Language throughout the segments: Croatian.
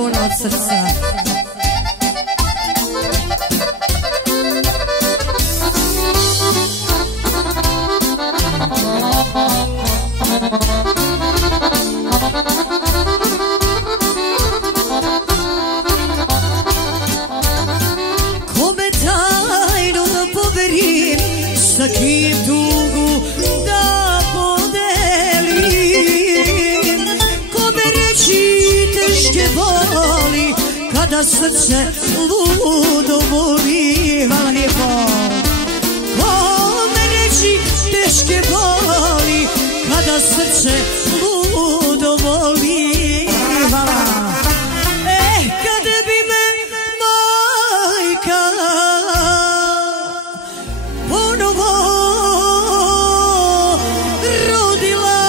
puno od srca. Kome tajno da poverim, sa kim tugu da podelim, kome reći teške boli, kada srce ludo boli. Hvala lijepo. Kome reći teške boli, kada srce ludo boli. Hvala. Kada bi me majka ponovo rodila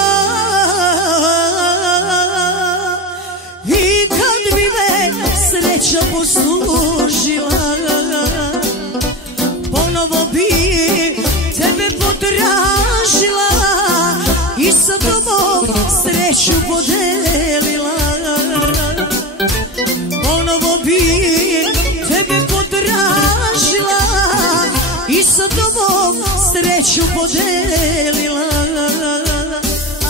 i kad bi me sreća poslužila, ponovo bi tebe potražila i sa tobom sreću podelila. Ponovo bi tebe potražila i sa tobom sreću podelila.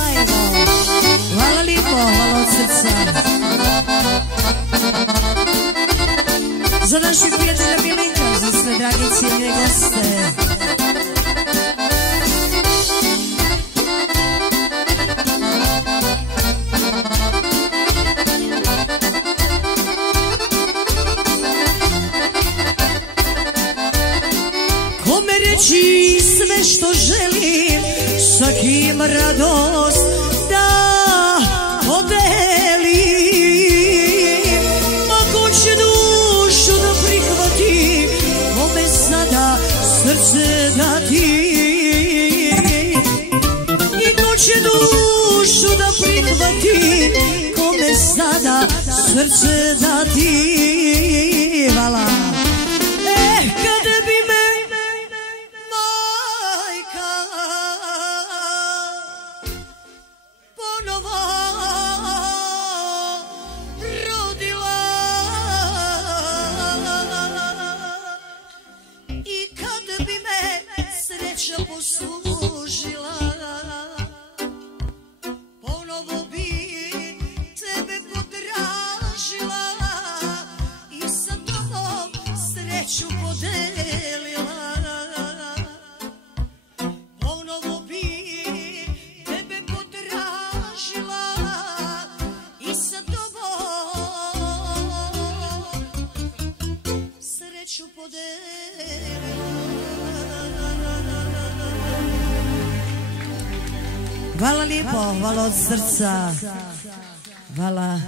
Ajmo. Hvala lijepo, hvala od srca. Za naših prijatelja Milenka, za sve dragi cijenjene goste. Kome reći sve što želim, sa kim radost da podelim, ako će dušu da prihvati, kome sada srce dati. I ko će dušu da prihvati, kome sada srce dati. Hvala. Kada bi me majka ponovo rodila i kada bi me sreća poslužila, ponovo bi tebe potražila i sa tobom sreću podelila. Ponovo bi tebe potražila i sa tobom sreću podelila. Hvala lijepo, hvala od srca. Hvala.